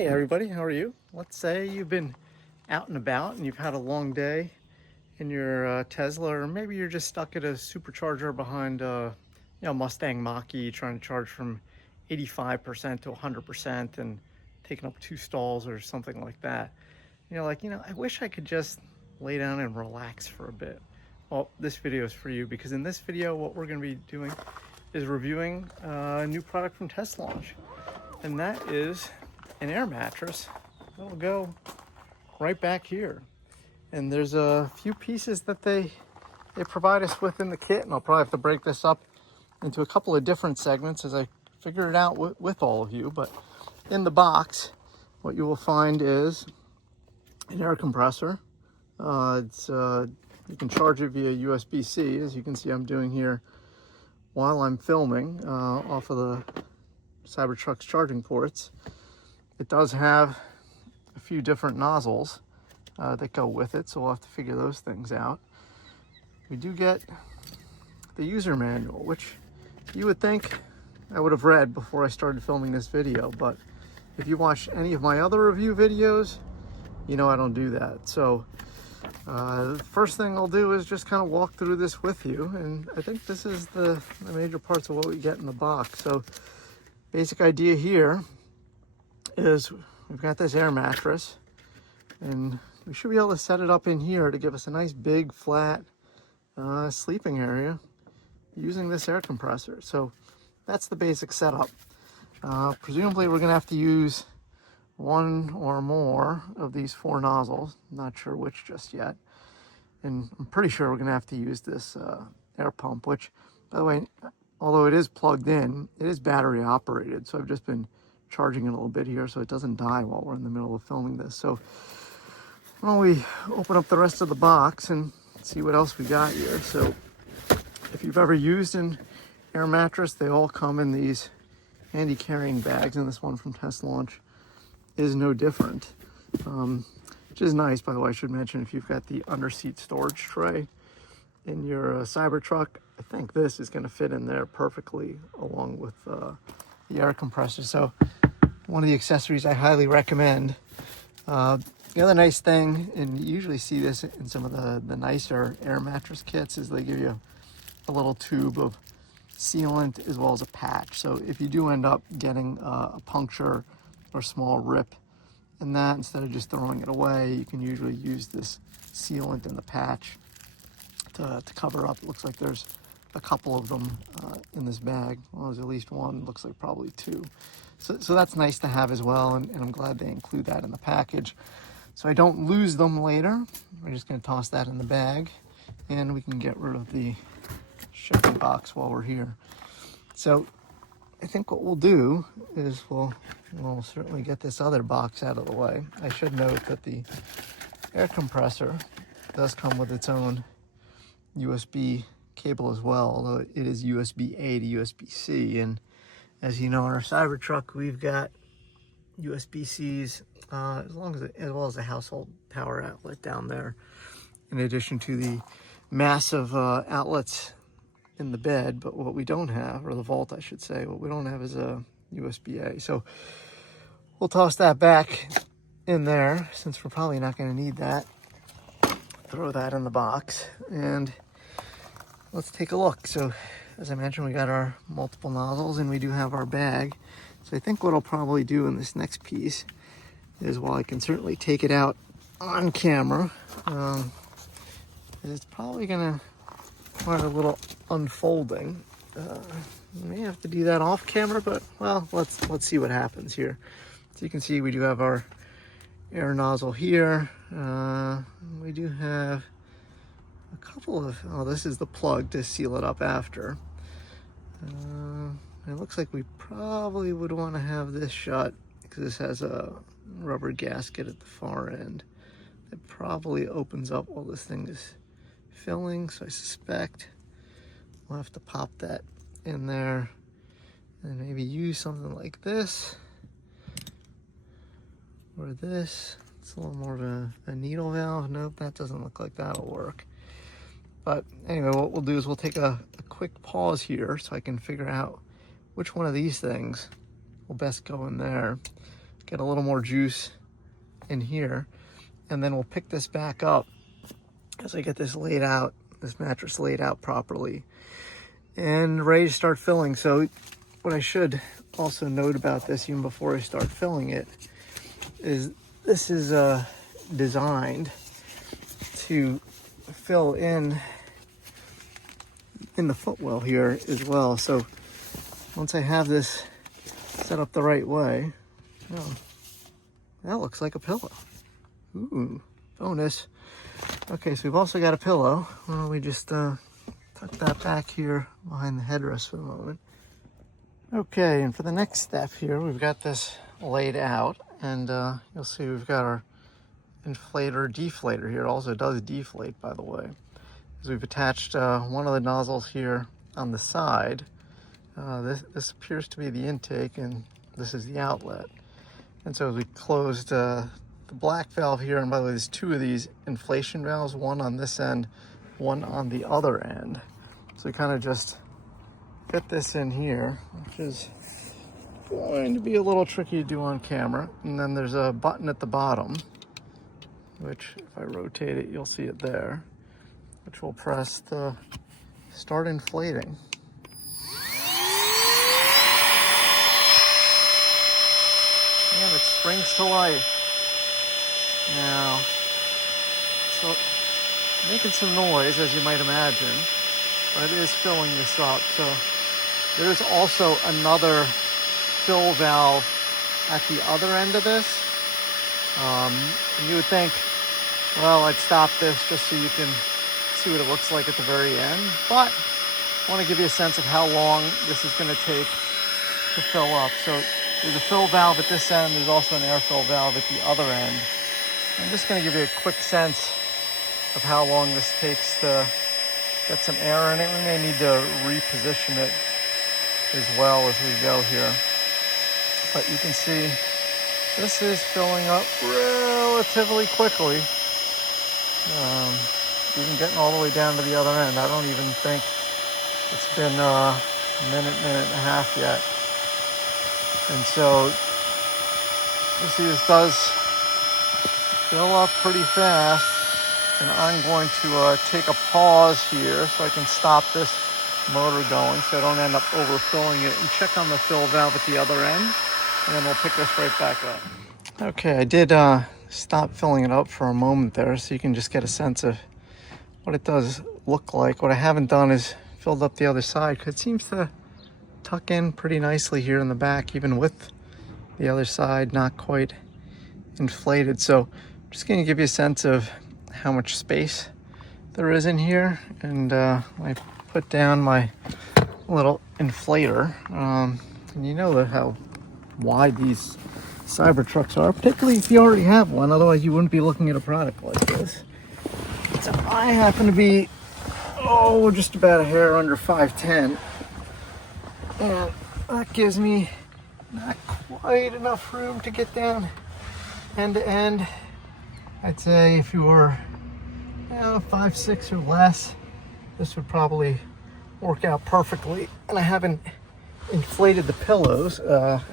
Hey everybody, how are you? Let's say you've been out and about and you've had a long day in your Tesla, or maybe you're just stuck at a supercharger behind Mustang Mach-E trying to charge from 85% to 100% and taking up 2 stalls or something like that. And you're like, I wish I could just lay down and relax for a bit. Well, this video is for you, because in this video what we're going to be doing is reviewing a new product from Teslaunch, and that is an air mattress that'll go right back here. And there's a few pieces that they provide us with in the kit, and I'll probably have to break this up into a couple of different segments as I figure it out with all of you. But in the box, what you will find is an air compressor. You can charge it via USB-C, as you can see I'm doing here while I'm filming off of the Cybertruck's charging ports. It does have a few different nozzles that go with it, so we'll have to figure those things out. We do get the user manual, which you would think I would have read before I started filming this video, but if you watch any of my other review videos, you know I don't do that. So the first thing I'll do is just kind of walk through this with you, and I think this is the major parts of what we get in the box. So basic idea here is we've got this air mattress, and we should be able to set it up in here to give us a nice big flat sleeping area using this air compressor. So that's the basic setup. Presumably we're gonna have to use one or more of these 4 nozzles. I'm not sure which just yet, and I'm pretty sure we're gonna have to use this air pump, which, by the way, although it is plugged in, it is battery operated, so I've just been charging it a little bit here so it doesn't die while we're in the middle of filming this. So why don't we open up the rest of the box and see what else we got here. So if you've ever used an air mattress, they all come in these handy carrying bags, and this one from Teslaunch is no different, which is nice. By the way, I should mention, if you've got the underseat storage tray in your Cybertruck, I think this is going to fit in there perfectly along with the air compressor. So one of the accessories I highly recommend. The other nice thing, and you usually see this in some of the nicer air mattress kits, is they give you a little tube of sealant as well as a patch. So if you do end up getting a puncture or small rip in that, instead of just throwing it away, you can usually use this sealant in the patch to cover up. It looks like there's a couple of them in this bag. Well, there's at least one, looks like probably 2. So that's nice to have as well, and I'm glad they include that in the package, so I don't lose them later. We're just going to toss that in the bag, and we can get rid of the shipping box while we're here. So I think what we'll do is we'll certainly get this other box out of the way. I should note that the air compressor does come with its own USB cable as well, although it is USB-A to USB-C, and as you know, on our Cybertruck we've got USB-Cs as well as a household power outlet down there, in addition to the massive outlets in the bed. But what we don't have, or the vault I should say, what we don't have is a USB-A. So we'll toss that back in there, since we're probably not going to need that. Throw that in the box, and let's take a look. So as I mentioned, we got our multiple nozzles, and we do have our bag. So I think what I'll probably do in this next piece is, while I can certainly take it out on camera, it's probably gonna require a little unfolding. May have to do that off camera, but well, let's see what happens here. So you can see we do have our air nozzle here. We do have a couple of, this is the plug to seal it up after. It looks like we probably would want to have this shut, because this has a rubber gasket at the far end. It probably opens up while this thing is filling, so I suspect we'll have to pop that in there and maybe use something like this or this. It's a little more of a needle valve. Nope, that doesn't look like that'll work. But anyway, what we'll do is we'll take a quick pause here so I can figure out which one of these things will best go in there. get a little more juice in here, and then we'll pick this back up as I get this laid out, this mattress laid out properly and ready to start filling. So what I should also note about this, even before I start filling it, is this is designed to fill in the footwell here as well. So once I have this set up the right way, oh, that looks like a pillow. Ooh, bonus. Okay, so we've also got a pillow. Well, we just tuck that back here behind the headrest for the moment. Okay, and for the next step here, we've got this laid out, and you'll see we've got our inflator deflator here. It also does deflate, by the way, because we've attached one of the nozzles here on the side. This appears to be the intake, and this is the outlet. And so as we closed the black valve here, and by the way, there's two of these inflation valves, one on this end, one on the other end. So we kind of just fit this in here, which is going to be a little tricky to do on camera. And then there's a button at the bottom, which if I rotate it, you'll see it there, which will press to start inflating. And it springs to life. Now, so making some noise, as you might imagine, but it is filling this up. So there is also another fill valve at the other end of this. And you would think, well, I'd stop this just so you can see what it looks like at the very end. But I want to give you a sense of how long this is going to take to fill up. So there's a fill valve at this end. There's also an air fill valve at the other end. I'm just going to give you a quick sense of how long this takes to get some air in it. We may need to reposition it as well as we go here. But you can see this is filling up relatively quickly. Even getting all the way down to the other end. I don't even think it's been a minute and a half yet. And so you see this does fill up pretty fast, and I'm going to take a pause here so I can stop this motor going so I don't end up overfilling it, and check on the fill valve at the other end, and then we'll pick this right back up. Okay, I did stop filling it up for a moment there so you can just get a sense of what it does look like. What I haven't done is filled up the other side, because it seems to tuck in pretty nicely here in the back, even with the other side not quite inflated. So I'm just going to give you a sense of how much space there is in here. And I put down my little inflator, and you know how wide these Cybertrucks are, particularly if you already have one, otherwise you wouldn't be looking at a product like this. So I happen to be just about a hair under 5'10", and that gives me not quite enough room to get down end to end. I'd say if you were 5'6" or less, this would probably work out perfectly. And I haven't inflated the pillows.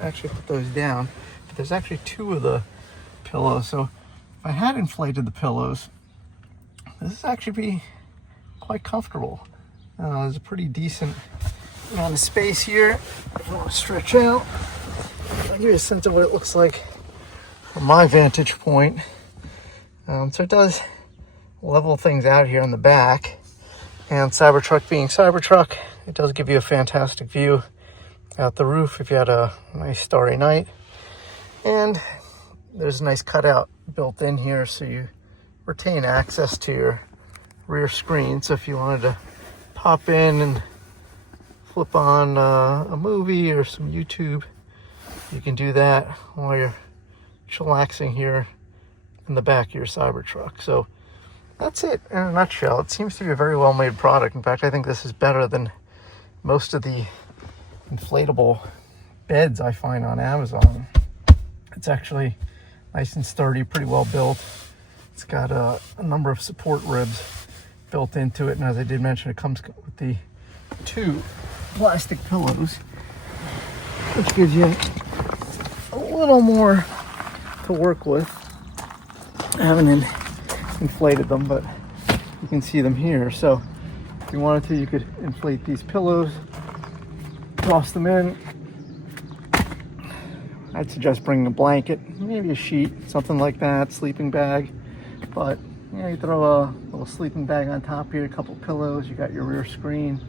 Actually put those down, but there's actually two of the pillows. So if I had inflated the pillows, this is actually be quite comfortable. There's a pretty decent amount of space here. I want to stretch out. I'll give you a sense of what it looks like from my vantage point. So it does level things out here in the back. And Cybertruck being Cybertruck, it does give you a fantastic view out the roof if you had a nice starry night. And there's a nice cutout built in here so you retain access to your rear screen. So if you wanted to pop in and flip on a movie or some YouTube, you can do that while you're chillaxing here in the back of your Cybertruck. So that's it in a nutshell. It seems to be a very well made product. In fact, I think this is better than most of the inflatable beds I find on Amazon. It's actually nice and sturdy, pretty well built. It's got a number of support ribs built into it, and as I did mention, it comes with the two plastic pillows, which gives you a little more to work with. I haven't inflated them, but you can see them here. So if you wanted to, you could inflate these pillows, toss them in. I'd suggest bringing a blanket, maybe a sheet, something like that, sleeping bag. But you throw a little sleeping bag on top here, a couple pillows, you got your rear screen,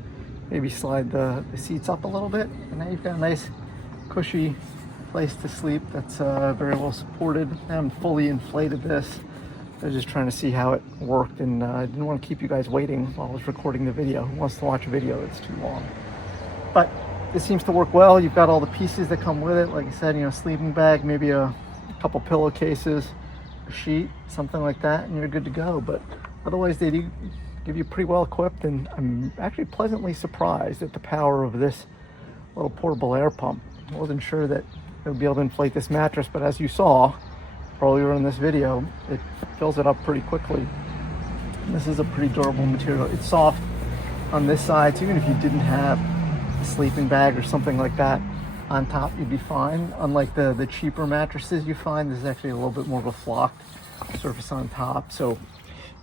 maybe slide the seats up a little bit, and now you've got a nice cushy place to sleep that's very well supported. I haven't fully inflated this. I was just trying to see how it worked, and I didn't want to keep you guys waiting while I was recording the video. Who wants to watch a video that's too long? But this seems to work well. You've got all the pieces that come with it. Like I said, sleeping bag, maybe a couple pillowcases, a sheet, something like that, and you're good to go. But otherwise, they do give you pretty well equipped, and I'm actually pleasantly surprised at the power of this little portable air pump. I wasn't sure that it would be able to inflate this mattress, but as you saw earlier in this video, it fills it up pretty quickly. And this is a pretty durable material. It's soft on this side, so even if you didn't have a sleeping bag or something like that on top, you'd be fine. Unlike the cheaper mattresses you find, this is actually a little bit more of a flocked surface on top, so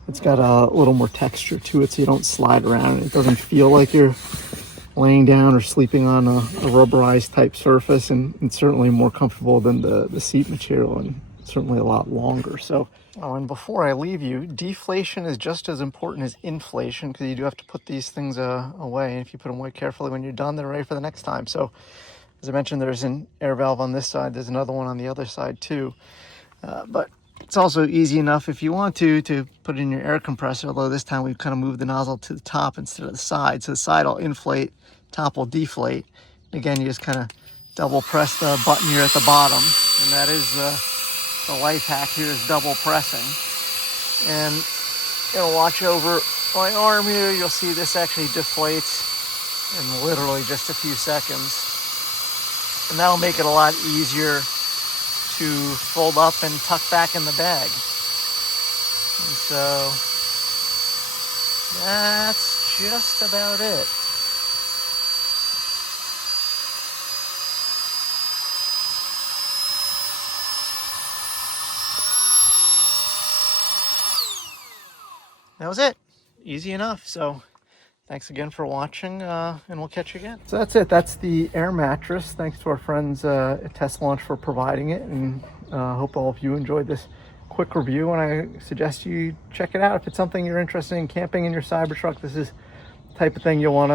it's got a little more texture to it, so you don't slide around. It doesn't feel like you're laying down or sleeping on a rubberized type surface, and it's certainly more comfortable than the seat material, and certainly a lot longer. So, and before I leave you, deflation is just as important as inflation, because you do have to put these things away, and if you put them away carefully when you're done, they're ready for the next time. So as I mentioned, there's an air valve on this side, there's another one on the other side too, but it's also easy enough if you want to put in your air compressor, although this time we've kind of moved the nozzle to the top instead of the side, so the side will inflate, top will deflate. Again, you just kind of double press the button here at the bottom, and that is the life hack here, is double pressing. And watch over my arm here, you'll see this actually deflates in literally just a few seconds, and that'll make it a lot easier to fold up and tuck back in the bag. And so that's just about it. That was it. Easy enough. So thanks again for watching, and we'll catch you again. So that's it. That's the air mattress. Thanks to our friends at Teslaunch for providing it, and hope all of you enjoyed this quick review, and I suggest you check it out. If it's something you're interested in camping in your Cybertruck, this is the type of thing you'll want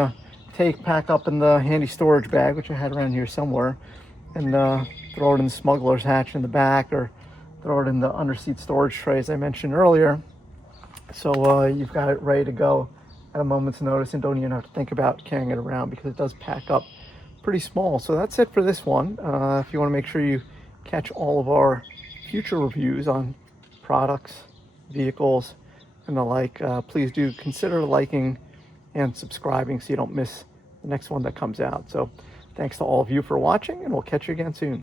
to pack up in the handy storage bag, which I had around here somewhere, and throw it in the smuggler's hatch in the back, or throw it in the underseat storage tray as I mentioned earlier. So you've got it ready to go at a moment's notice, and don't even have to think about carrying it around, because it does pack up pretty small. So that's it for this one. If you want to make sure you catch all of our future reviews on products, vehicles, and the like, please do consider liking and subscribing so you don't miss the next one that comes out. So thanks to all of you for watching, and we'll catch you again soon.